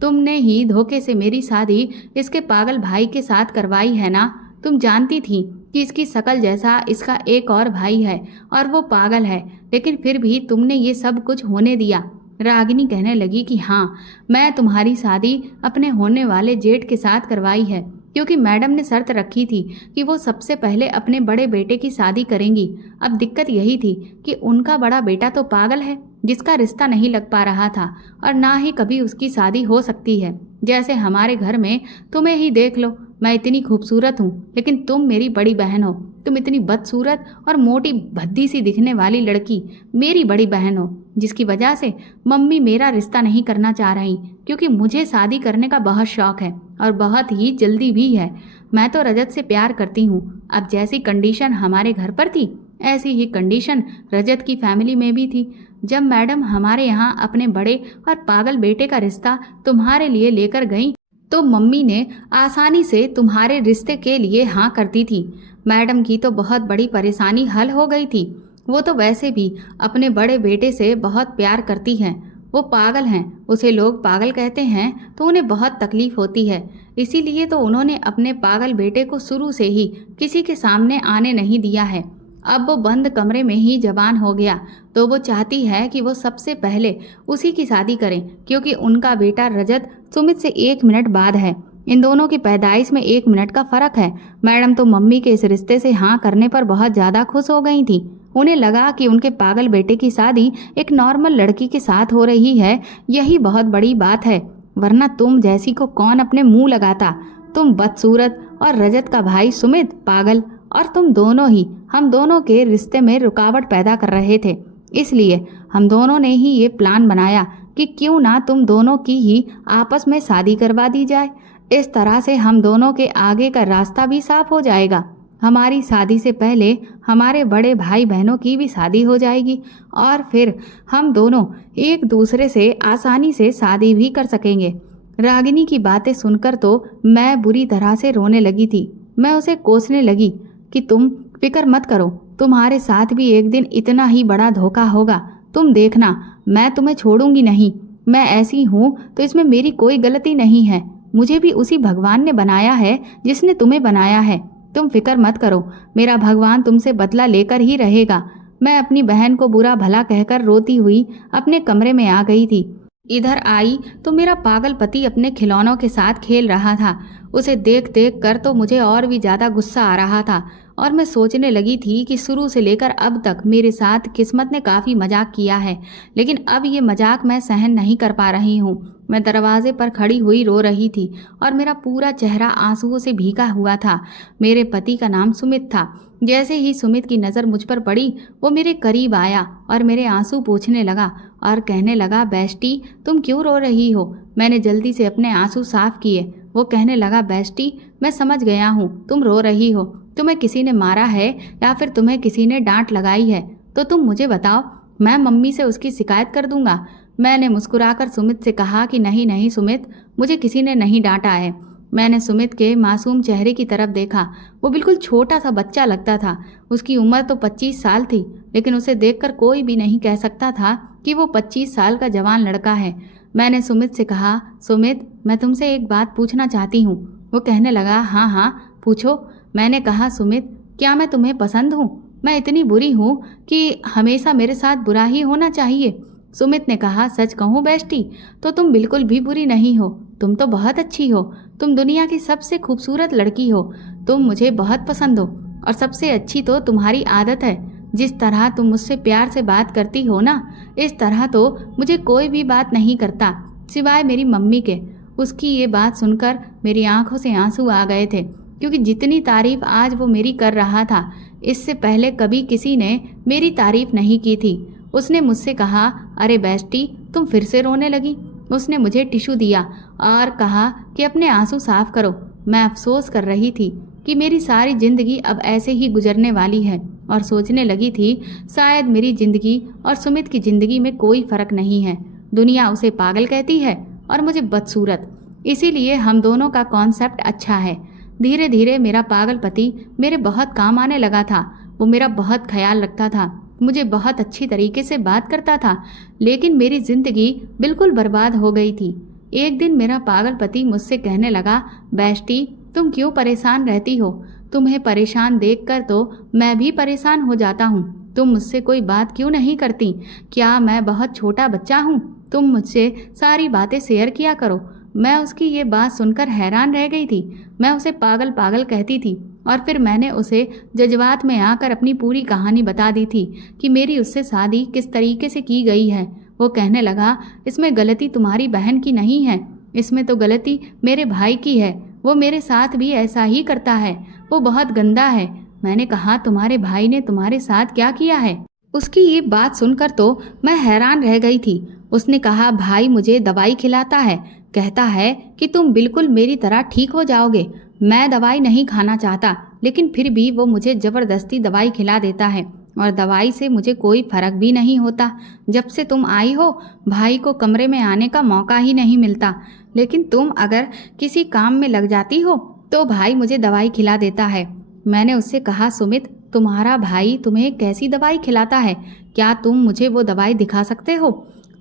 तुमने ही धोखे से मेरी शादी इसके पागल भाई के साथ करवाई है ना? तुम जानती थी कि इसकी शकल जैसा इसका एक और भाई है और वो पागल है, लेकिन फिर भी तुमने ये सब कुछ होने दिया। रागिनी कहने लगी कि हाँ, मैं तुम्हारी शादी अपने होने वाले जेठ के साथ करवाई है, क्योंकि मैडम ने शर्त रखी थी कि वो सबसे पहले अपने बड़े बेटे की शादी करेंगी। अब दिक्कत यही थी कि उनका बड़ा बेटा तो पागल है, जिसका रिश्ता नहीं लग पा रहा था और ना ही कभी उसकी शादी हो सकती है। जैसे हमारे घर में तुम्हें ही देख लो, मैं इतनी खूबसूरत हूँ, लेकिन तुम मेरी बड़ी बहन हो। तुम इतनी बदसूरत और मोटी भद्दी सी दिखने वाली लड़की मेरी बड़ी बहन हो, जिसकी वजह से मम्मी मेरा रिश्ता नहीं करना चाह रही, क्योंकि मुझे शादी करने का बहुत शौक है और बहुत ही जल्दी भी है। मैं तो रजत से प्यार करती हूँ। अब जैसी कंडीशन हमारे घर पर थी, ऐसी ही कंडीशन रजत की फैमिली में भी थी। जब मैडम हमारे यहाँ अपने बड़े और पागल बेटे का रिश्ता तुम्हारे लिए लेकर गई, तो मम्मी ने आसानी से तुम्हारे रिश्ते के लिए हाँ करती थी। मैडम की तो बहुत बड़ी परेशानी हल हो गई थी। वो तो वैसे भी अपने बड़े बेटे से बहुत प्यार करती हैं। वो पागल हैं, उसे लोग पागल कहते हैं तो उन्हें बहुत तकलीफ होती है। इसीलिए तो उन्होंने अपने पागल बेटे को शुरू से ही किसी के सामने आने नहीं दिया है। अब वो बंद कमरे में ही जवान हो गया, तो वो चाहती है कि वो सबसे पहले उसी की शादी करें, क्योंकि उनका बेटा रजत सुमित से 1 मिनट बाद है। इन दोनों की पैदाइश में 1 मिनट का फर्क है। मैडम तो मम्मी के इस रिश्ते से हाँ करने पर बहुत ज़्यादा खुश हो गई थी। उन्हें लगा कि उनके पागल बेटे की शादी एक नॉर्मल लड़की के साथ हो रही है, यही बहुत बड़ी बात है। वरना तुम जैसी को कौन अपने मुंह लगाता? तुम बदसूरत और रजत का भाई सुमित पागल, और तुम दोनों ही हम दोनों के रिश्ते में रुकावट पैदा कर रहे थे। इसलिए हम दोनों ने ही ये प्लान बनाया कि क्यों ना तुम दोनों की ही आपस में शादी करवा दी जाए। इस तरह से हम दोनों के आगे का रास्ता भी साफ हो जाएगा। हमारी शादी से पहले हमारे बड़े भाई बहनों की भी शादी हो जाएगी और फिर हम दोनों एक दूसरे से आसानी से शादी भी कर सकेंगे। रागिनी की बातें सुनकर तो मैं बुरी तरह से रोने लगी थी। मैं उसे कोसने लगी कि तुम फिक्र मत करो, तुम्हारे साथ भी एक दिन इतना ही बड़ा धोखा होगा। तुम देखना, मैं तुम्हें छोड़ूंगी नहीं। मैं ऐसी हूँ तो इसमें मेरी कोई गलती नहीं है। मुझे भी उसी भगवान ने बनाया है जिसने तुम्हें बनाया है। तुम फिक्र मत करो, मेरा भगवान तुमसे बदला लेकर ही रहेगा। मैं अपनी बहन को बुरा भला कहकर रोती हुई अपने कमरे में आ गई थी। इधर आई तो मेरा पागल पति अपने खिलौनों के साथ खेल रहा था। उसे देख देख कर तो मुझे और भी ज़्यादा गुस्सा आ रहा था और मैं सोचने लगी थी कि शुरू से लेकर अब तक मेरे साथ किस्मत ने काफ़ी मजाक किया है, लेकिन अब ये मजाक मैं सहन नहीं कर पा रही हूँ। मैं दरवाजे पर खड़ी हुई रो रही थी और मेरा पूरा चेहरा आंसुओं से भीगा हुआ था। मेरे पति का नाम सुमित था। जैसे ही सुमित की नज़र मुझ पर पड़ी, वो मेरे करीब आया और मेरे आंसू पोंछने लगा और कहने लगा, बेस्टी तुम क्यों रो रही हो? मैंने जल्दी से अपने आंसू साफ किए। वो कहने लगा, बेस्टी मैं समझ गया हूँ तुम रो रही हो। तुम्हें किसी ने मारा है या फिर तुम्हें किसी ने डांट लगाई है तो तुम मुझे बताओ, मैं मम्मी से उसकी शिकायत कर दूंगा। मैंने मुस्कुराकर सुमित से कहा कि नहीं नहीं सुमित, मुझे किसी ने नहीं डांटा है। मैंने सुमित के मासूम चेहरे की तरफ देखा। वो बिल्कुल छोटा सा बच्चा लगता था। उसकी उम्र तो 25 साल थी, लेकिन उसे देखकर कोई भी नहीं कह सकता था कि वो 25 साल का जवान लड़का है। मैंने सुमित से कहा, सुमित मैं तुमसे एक बात पूछना चाहती हूँ। वो कहने लगा, हाँ हाँ पूछो। मैंने कहा, सुमित क्या मैं तुम्हें पसंद हूँ? मैं इतनी बुरी हूँ कि हमेशा मेरे साथ बुरा ही होना चाहिए? सुमित ने कहा, सच कहूँ बेस्टी तो तुम बिल्कुल भी बुरी नहीं हो। तुम तो बहुत अच्छी हो। तुम दुनिया की सबसे खूबसूरत लड़की हो। तुम मुझे बहुत पसंद हो और सबसे अच्छी तो तुम्हारी आदत है। जिस तरह तुम मुझसे प्यार से बात करती हो ना, इस तरह तो मुझे कोई भी बात नहीं करता सिवाय मेरी मम्मी के। उसकी ये बात सुनकर मेरी आंखों से आंसू आ गए थे, क्योंकि जितनी तारीफ आज वो मेरी कर रहा था, इससे पहले कभी किसी ने मेरी तारीफ नहीं की थी। उसने मुझसे कहा, अरे बेस्टी तुम फिर से रोने लगी। उसने मुझे टिश्यू दिया और कहा कि अपने आंसू साफ करो। मैं अफसोस कर रही थी कि मेरी सारी ज़िंदगी अब ऐसे ही गुजरने वाली है और सोचने लगी थी शायद मेरी ज़िंदगी और सुमित की ज़िंदगी में कोई फ़र्क नहीं है। दुनिया उसे पागल कहती है और मुझे बदसूरत, इसीलिए हम दोनों का कॉन्सेप्ट अच्छा है। धीरे धीरे मेरा पागल पति मेरे बहुत काम आने लगा था। वो मेरा बहुत ख्याल रखता था, मुझे बहुत अच्छी तरीके से बात करता था, लेकिन मेरी ज़िंदगी बिल्कुल बर्बाद हो गई थी। एक दिन मेरा पागल पति मुझसे कहने लगा, बेस्टी तुम क्यों परेशान रहती हो? तुम्हें परेशान देखकर तो मैं भी परेशान हो जाता हूँ। तुम मुझसे कोई बात क्यों नहीं करती? क्या मैं बहुत छोटा बच्चा हूँ? तुम मुझसे सारी बातें शेयर किया करो। मैं उसकी ये बात सुनकर हैरान रह गई थी। मैं उसे पागल पागल कहती थी और फिर मैंने उसे जज्बात में आकर अपनी पूरी कहानी बता दी थी कि मेरी उससे शादी किस तरीके से की गई है। वो कहने लगा, इसमें गलती तुम्हारी बहन की नहीं है, इसमें तो गलती मेरे भाई की है। वो मेरे साथ भी ऐसा ही करता है, वो बहुत गंदा है। मैंने कहा, तुम्हारे भाई ने तुम्हारे साथ क्या किया है? उसकी ये बात सुनकर तो मैं हैरान रह गई थी। उसने कहा, भाई मुझे दवाई खिलाता है, कहता है कि तुम बिल्कुल मेरी तरह ठीक हो जाओगे। मैं दवाई नहीं खाना चाहता, लेकिन फिर भी वो मुझे ज़बरदस्ती दवाई खिला देता है और दवाई से मुझे कोई फ़र्क भी नहीं होता। जब से तुम आई हो भाई को कमरे में आने का मौका ही नहीं मिलता, लेकिन तुम अगर किसी काम में लग जाती हो तो भाई मुझे दवाई खिला देता है। मैंने उससे कहा, सुमित तुम्हारा भाई तुम्हें कैसी दवाई खिलाता है? क्या तुम मुझे वो दवाई दिखा सकते हो?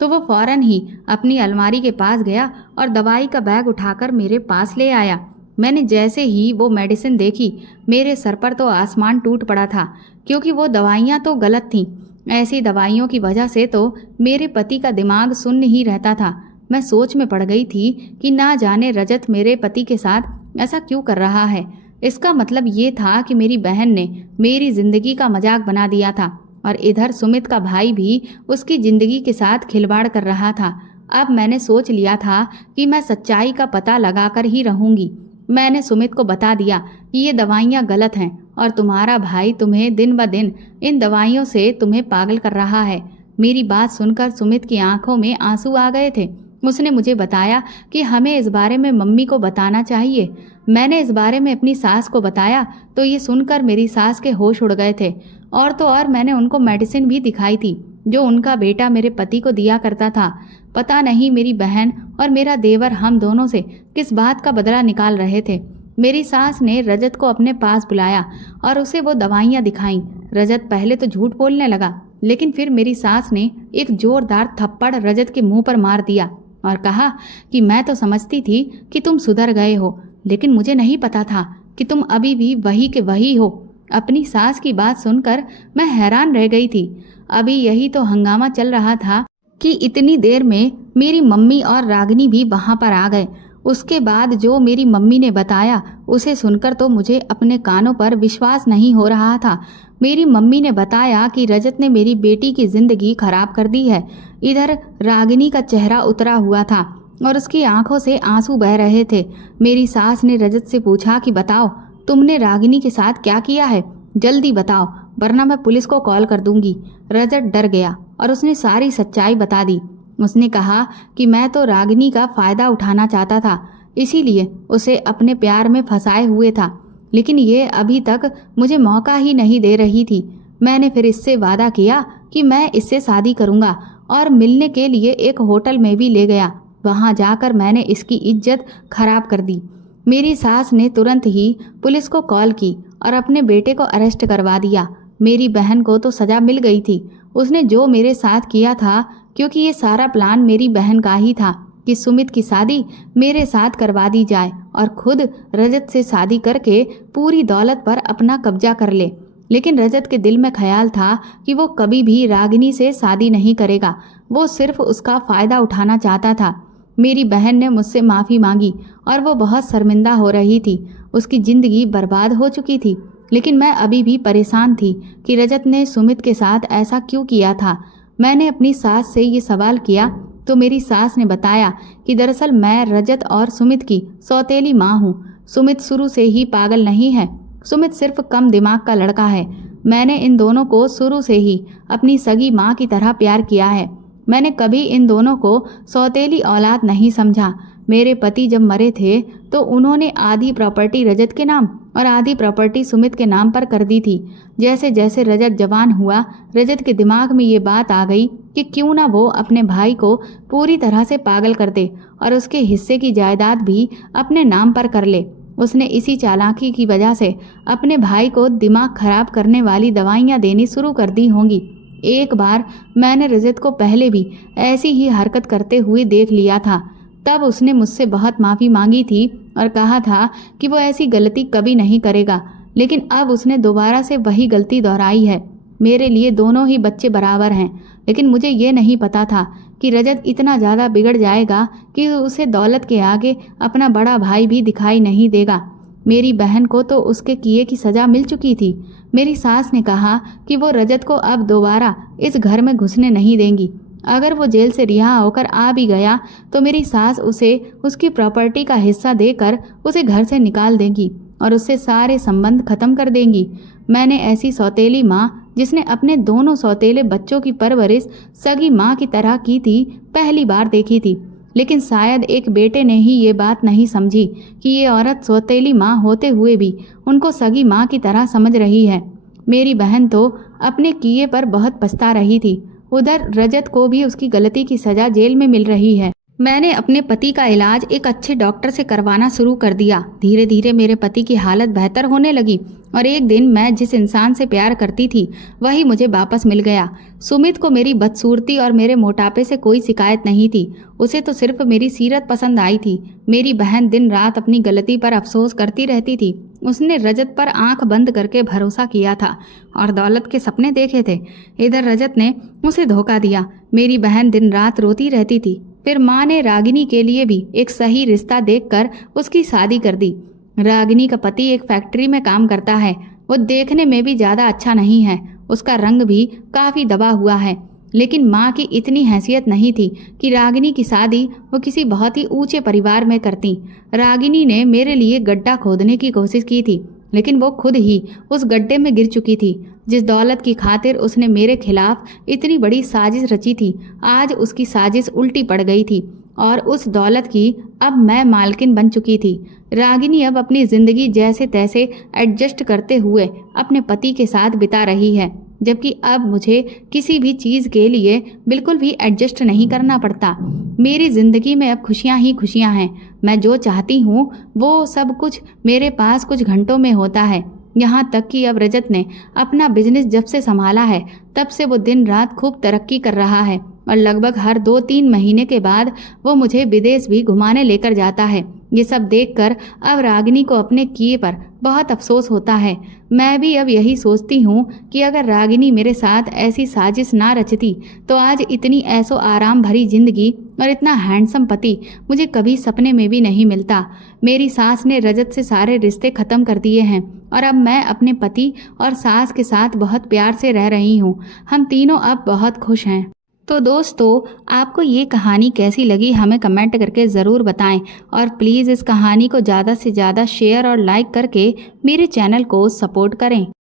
तो वो फौरन ही अपनी अलमारी के पास गया और दवाई का बैग उठाकर मेरे पास ले आया। मैंने जैसे ही वो मेडिसिन देखी, मेरे सर पर तो आसमान टूट पड़ा था, क्योंकि वो दवाइयाँ तो गलत थीं। ऐसी दवाइयों की वजह से तो मेरे पति का दिमाग सुन्न ही रहता था। मैं सोच में पड़ गई थी कि ना जाने रजत मेरे पति के साथ ऐसा क्यों कर रहा है। इसका मतलब ये था कि मेरी बहन ने मेरी ज़िंदगी का मजाक बना दिया था और इधर सुमित का भाई भी उसकी ज़िंदगी के साथ खिलवाड़ कर रहा था। अब मैंने सोच लिया था कि मैं सच्चाई का पता लगाकर ही रहूँगी। मैंने सुमित को बता दिया कि ये दवाइयाँ गलत हैं और तुम्हारा भाई तुम्हें दिन ब दिन इन दवाइयों से तुम्हें पागल कर रहा है। मेरी बात सुनकर सुमित की आंखों में आंसू आ गए थे। उसने मुझे बताया कि हमें इस बारे में मम्मी को बताना चाहिए। मैंने इस बारे में अपनी सास को बताया तो ये सुनकर मेरी सास के होश उड़ गए थे। और तो और मैंने उनको मेडिसिन भी दिखाई थी जो उनका बेटा मेरे पति को दिया करता था। पता नहीं मेरी बहन और मेरा देवर हम दोनों से किस बात का बदला निकाल रहे थे। मेरी सास ने रजत को अपने पास बुलाया और उसे वो दवाइयाँ दिखाईं। रजत पहले तो झूठ बोलने लगा, लेकिन फिर मेरी सास ने एक जोरदार थप्पड़ रजत के मुंह पर मार दिया और कहा कि मैं तो समझती थी कि तुम सुधर गए हो, लेकिन मुझे नहीं पता था कि तुम अभी भी वही के वही हो। अपनी सास की बात सुनकर मैं हैरान रह गई थी। अभी यही तो हंगामा चल रहा था कि इतनी देर में मेरी मम्मी और रागिनी भी वहाँ पर आ गए। उसके बाद जो मेरी मम्मी ने बताया उसे सुनकर तो मुझे अपने कानों पर विश्वास नहीं हो रहा था। मेरी मम्मी ने बताया कि रजत ने मेरी बेटी की ज़िंदगी खराब कर दी है। इधर रागिनी का चेहरा उतरा हुआ था और उसकी आंखों से आंसू बह रहे थे। मेरी सास ने रजत से पूछा कि बताओ तुमने रागिनी के साथ क्या किया है, जल्दी बताओ वरना मैं पुलिस को कॉल कर दूंगी। रजत डर गया और उसने सारी सच्चाई बता दी। उसने कहा कि मैं तो रागिनी का फ़ायदा उठाना चाहता था, इसीलिए उसे अपने प्यार में फंसाए हुए था, लेकिन ये अभी तक मुझे मौका ही नहीं दे रही थी। मैंने फिर इससे वादा किया कि मैं इससे शादी करूँगा और मिलने के लिए एक होटल में भी ले गया। वहाँ जाकर मैंने इसकी इज्जत खराब कर दी। मेरी सास ने तुरंत ही पुलिस को कॉल की और अपने बेटे को अरेस्ट करवा दिया। मेरी बहन को तो सज़ा मिल गई थी। उसने जो मेरे साथ किया था, क्योंकि ये सारा प्लान मेरी बहन का ही था कि सुमित की शादी मेरे साथ करवा दी जाए और खुद रजत से शादी करके पूरी दौलत पर अपना कब्जा कर ले। लेकिन रजत के दिल में ख्याल था कि वो कभी भी रागिनी से शादी नहीं करेगा, वो सिर्फ उसका फ़ायदा उठाना चाहता था। मेरी बहन ने मुझसे माफ़ी मांगी और वो बहुत शर्मिंदा हो रही थी। उसकी ज़िंदगी बर्बाद हो चुकी थी, लेकिन मैं अभी भी परेशान थी कि रजत ने सुमित के साथ ऐसा क्यों किया था। मैंने अपनी सास से ये सवाल किया तो मेरी सास ने बताया कि दरअसल मैं रजत और सुमित की सौतेली माँ हूँ। सुमित शुरू से ही पागल नहीं है, सुमित सिर्फ कम दिमाग का लड़का है। मैंने इन दोनों को शुरू से ही अपनी सगी माँ की तरह प्यार किया है। मैंने कभी इन दोनों को सौतेली औलाद नहीं समझा। मेरे पति जब मरे थे तो उन्होंने आधी प्रॉपर्टी रजत के नाम और आधी प्रॉपर्टी सुमित के नाम पर कर दी थी। जैसे जैसे रजत जवान हुआ, रजत के दिमाग में ये बात आ गई कि क्यों ना वो अपने भाई को पूरी तरह से पागल कर दे और उसके हिस्से की जायदाद भी अपने नाम पर कर ले। उसने इसी चालाकी की वजह से अपने भाई को दिमाग खराब करने वाली दवाइयाँ देनी शुरू कर दी होंगी। एक बार मैंने रजत को पहले भी ऐसी ही हरकत करते हुए देख लिया था। तब उसने मुझसे बहुत माफ़ी मांगी थी और कहा था कि वो ऐसी गलती कभी नहीं करेगा, लेकिन अब उसने दोबारा से वही गलती दोहराई है। मेरे लिए दोनों ही बच्चे बराबर हैं, लेकिन मुझे ये नहीं पता था कि रजत इतना ज़्यादा बिगड़ जाएगा कि उसे दौलत के आगे अपना बड़ा भाई भी दिखाई नहीं देगा। मेरी बहन को तो उसके किए की सज़ा मिल चुकी थी। मेरी सास ने कहा कि वो रजत को अब दोबारा इस घर में घुसने नहीं देंगी। अगर वो जेल से रिहा होकर आ भी गया तो मेरी सास उसे उसकी प्रॉपर्टी का हिस्सा देकर उसे घर से निकाल देंगी और उससे सारे संबंध खत्म कर देंगी। मैंने ऐसी सौतेली माँ, जिसने अपने दोनों सौतेले बच्चों की परवरिश सगी माँ की तरह की थी, पहली बार देखी थी। लेकिन शायद एक बेटे ने ही ये बात नहीं समझी कि ये औरत सौतेली माँ होते हुए भी उनको सगी माँ की तरह समझ रही है। मेरी बहन तो अपने किए पर बहुत पछता रही थी। उधर रजत को भी उसकी गलती की सज़ा जेल में मिल रही है। मैंने अपने पति का इलाज एक अच्छे डॉक्टर से करवाना शुरू कर दिया। धीरे धीरे मेरे पति की हालत बेहतर होने लगी और एक दिन मैं जिस इंसान से प्यार करती थी वही मुझे वापस मिल गया। सुमित को मेरी बदसूरती और मेरे मोटापे से कोई शिकायत नहीं थी। उसे तो सिर्फ मेरी सीरत पसंद आई थी। मेरी बहन दिन रात अपनी गलती पर अफसोस करती रहती थी। उसने रजत पर आंख बंद करके भरोसा किया था और दौलत के सपने देखे थे। इधर रजत ने उसे धोखा दिया। मेरी बहन दिन रात रोती रहती थी। फिर माँ ने रागिनी के लिए भी एक सही रिश्ता देखकर उसकी शादी कर दी। रागिनी का पति एक फैक्ट्री में काम करता है। वो देखने में भी ज़्यादा अच्छा नहीं है, उसका रंग भी काफ़ी दबा हुआ है। लेकिन माँ की इतनी हैसियत नहीं थी कि रागिनी की शादी वो किसी बहुत ही ऊंचे परिवार में करती। रागिनी ने मेरे लिए गड्ढा खोदने की कोशिश की थी, लेकिन वो खुद ही उस गड्ढे में गिर चुकी थी। जिस दौलत की खातिर उसने मेरे खिलाफ इतनी बड़ी साजिश रची थी, आज उसकी साजिश उल्टी पड़ गई थी और उस दौलत की अब मैं मालकिन बन चुकी थी। रागिनी अब अपनी ज़िंदगी जैसे तैसे एडजस्ट करते हुए अपने पति के साथ बिता रही है, जबकि अब मुझे किसी भी चीज़ के लिए बिल्कुल भी एडजस्ट नहीं करना पड़ता। मेरी ज़िंदगी में अब खुशियाँ ही खुशियाँ हैं। मैं जो चाहती हूँ वो सब कुछ मेरे पास कुछ घंटों में होता है। यहाँ तक कि अब रजत ने अपना बिजनेस जब से संभाला है तब से वो दिन रात खूब तरक्की कर रहा है और लगभग हर 2-3 महीने के बाद वो मुझे विदेश भी घुमाने लेकर जाता है। ये सब देखकर अब रागिनी को अपने किए पर बहुत अफसोस होता है। मैं भी अब यही सोचती हूँ कि अगर रागिनी मेरे साथ ऐसी साजिश ना रचती तो आज इतनी ऐसो आराम भरी जिंदगी और इतना हैंडसम पति मुझे कभी सपने में भी नहीं मिलता। मेरी सास ने रजत से सारे रिश्ते ख़त्म कर दिए हैं और अब मैं अपने पति और सास के साथ बहुत प्यार से रह रही हूँ। हम तीनों अब बहुत खुश हैं। तो दोस्तों, आपको ये कहानी कैसी लगी हमें कमेंट करके ज़रूर बताएं और प्लीज़ इस कहानी को ज़्यादा से ज़्यादा शेयर और लाइक करके मेरे चैनल को सपोर्ट करें।